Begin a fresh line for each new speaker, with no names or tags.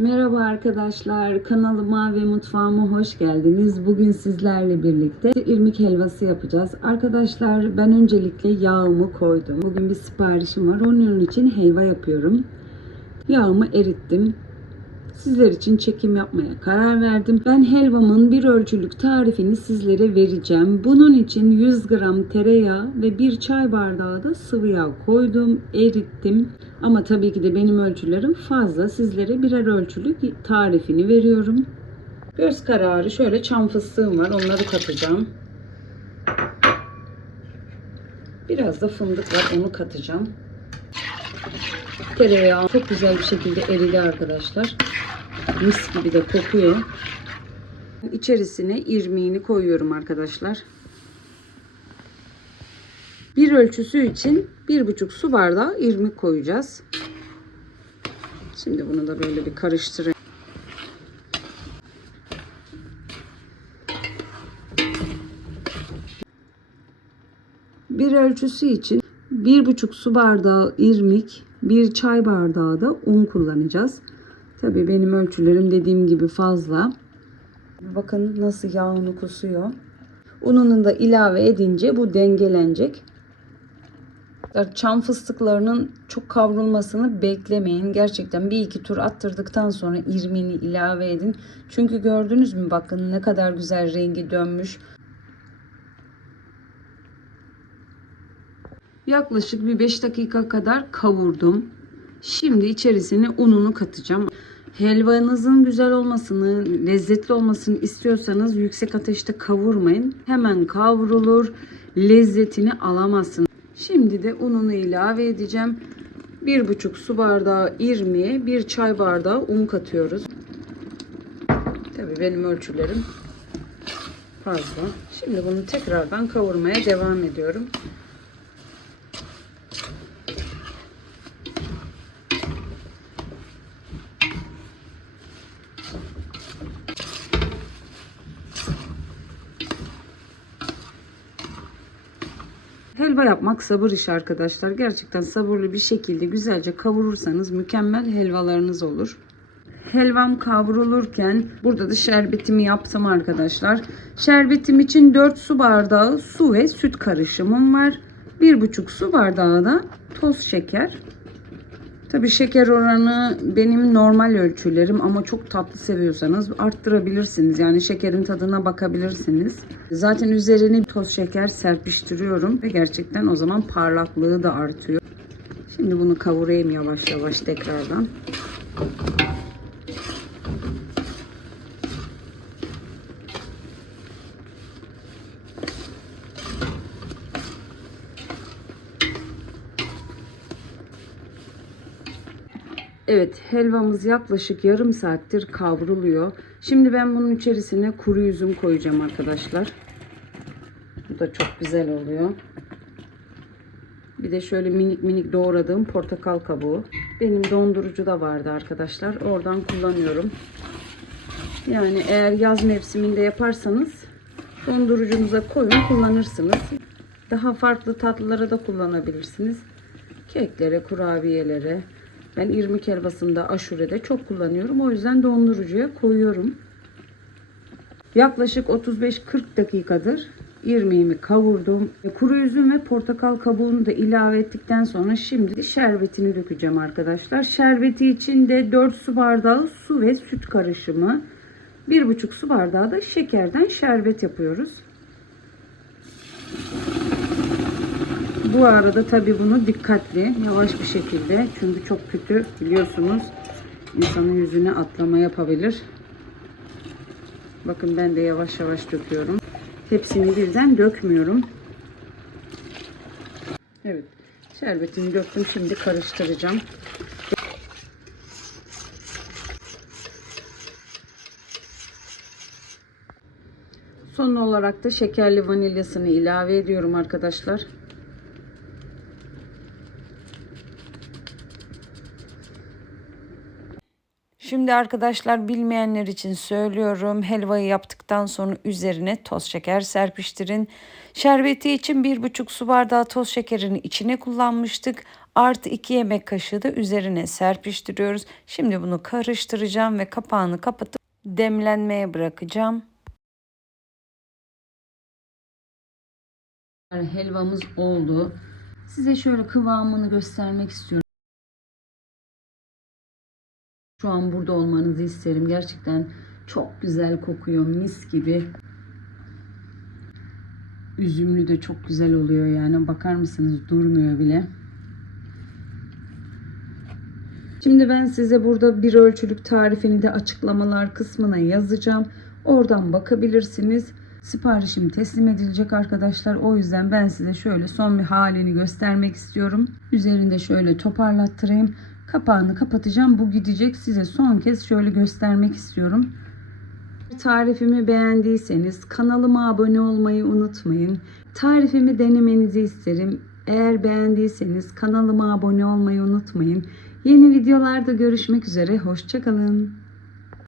Merhaba arkadaşlar, kanalıma ve mutfağıma hoş geldiniz. Bugün sizlerle birlikte irmik helvası yapacağız. Arkadaşlar ben öncelikle yağımı koydum. Bugün bir siparişim var. Onun için helva yapıyorum. Yağımı erittim. Sizler için çekim yapmaya karar verdim. Ben helvamın bir ölçülük tarifini sizlere vereceğim. Bunun için 100 gram tereyağı ve bir çay bardağı da sıvı yağ koydum, erittim. Ama tabii ki de benim ölçülerim fazla. Sizlere birer ölçülük tarifini veriyorum. Göz kararı şöyle çam fıstığım var. Onları katacağım. Biraz da fındık var. Onu katacağım. Tereyağı çok güzel bir şekilde eridi arkadaşlar. Mis gibi de kokuyor. İçerisine irmiğini koyuyorum arkadaşlar. Bir ölçüsü için bir buçuk su bardağı irmik koyacağız. Şimdi bunu da böyle bir karıştırayım. Bir ölçüsü için bir buçuk su bardağı irmik, bir çay bardağı da un kullanacağız. Tabii benim ölçülerim dediğim gibi fazla. Bakın nasıl yağını kusuyor. Ununu da ilave edince bu dengelenecek. Çam fıstıklarının çok kavrulmasını beklemeyin. Gerçekten bir iki tur attırdıktan sonra irmini ilave edin. Çünkü gördünüz mü bakın ne kadar güzel rengi dönmüş. Yaklaşık bir 5 dakika kadar kavurdum. Şimdi içerisine ununu katacağım. Helvanızın güzel olmasını, lezzetli olmasını istiyorsanız yüksek ateşte kavurmayın. Hemen kavrulur, lezzetini alamazsınız. Şimdi de ununu ilave edeceğim. 1,5 su bardağı irmiğe 1 çay bardağı un katıyoruz. Tabii benim ölçülerim fazla. Şimdi bunu tekrardan kavurmaya devam ediyorum. Helva yapmak sabır işi arkadaşlar. Gerçekten sabırlı bir şekilde güzelce kavurursanız mükemmel helvalarınız olur. Helvam kavrulurken burada da şerbetimi yaptım arkadaşlar. Şerbetim için 4 su bardağı su ve süt karışımım var. 1,5 su bardağı da toz şeker. Tabi şeker oranı benim normal ölçülerim ama çok tatlı seviyorsanız arttırabilirsiniz. Yani şekerin tadına bakabilirsiniz. Zaten üzerine toz şeker serpiştiriyorum ve gerçekten o zaman parlaklığı da artıyor. Şimdi bunu kavurayım yavaş yavaş tekrardan. Evet helvamız yaklaşık yarım saattir kavruluyor. Şimdi ben bunun içerisine kuru üzüm koyacağım arkadaşlar. Bu da çok güzel oluyor. Bir de şöyle minik minik doğradığım portakal kabuğu. Benim dondurucu da vardı arkadaşlar. Oradan kullanıyorum. Yani eğer yaz mevsiminde yaparsanız dondurucunuza koyun kullanırsınız. Daha farklı tatlılara da kullanabilirsiniz. Keklere, kurabiyelere, ben irmik helvasında aşurede çok kullanıyorum. O yüzden dondurucuya koyuyorum. Yaklaşık 35-40 dakikadır irmiğimi kavurdum. Kuru üzüm ve portakal kabuğunu da ilave ettikten sonra şimdi şerbetini dökeceğim arkadaşlar. Şerbeti için de 4 su bardağı su ve süt karışımı. 1,5 su bardağı da şekerden şerbet yapıyoruz. Bu arada tabi bunu dikkatli, yavaş bir şekilde çünkü çok kötü biliyorsunuz insanın yüzüne atlama yapabilir. Bakın ben de yavaş yavaş döküyorum. Hepsini birden dökmüyorum. Evet. Şerbetini döktüm. Şimdi karıştıracağım. Son olarak da şekerli vanilyasını ilave ediyorum arkadaşlar. Şimdi arkadaşlar bilmeyenler için söylüyorum. Helvayı yaptıktan sonra üzerine toz şeker serpiştirin. Şerbeti için 1,5 su bardağı toz şekerini içine kullanmıştık. Artı 2 yemek kaşığı da üzerine serpiştiriyoruz. Şimdi bunu karıştıracağım ve kapağını kapatıp demlenmeye bırakacağım. Helvamız oldu. Size şöyle kıvamını göstermek istiyorum. Şu an burada olmanızı isterim. Gerçekten çok güzel kokuyor. Mis gibi. Üzümlü de çok güzel oluyor yani. Bakar mısınız? Durmuyor bile. Şimdi ben size burada bir ölçülük tarifini de açıklamalar kısmına yazacağım. Oradan bakabilirsiniz. Siparişim teslim edilecek arkadaşlar. O yüzden ben size şöyle son bir halini göstermek istiyorum. Üzerinde şöyle toparlattırayım. Kapağını kapatacağım. Bu gidecek. Size son kez şöyle göstermek istiyorum. Tarifimi beğendiyseniz kanalıma abone olmayı unutmayın. Tarifimi denemenizi isterim. Eğer beğendiyseniz kanalıma abone olmayı unutmayın. Yeni videolarda görüşmek üzere. Hoşçakalın.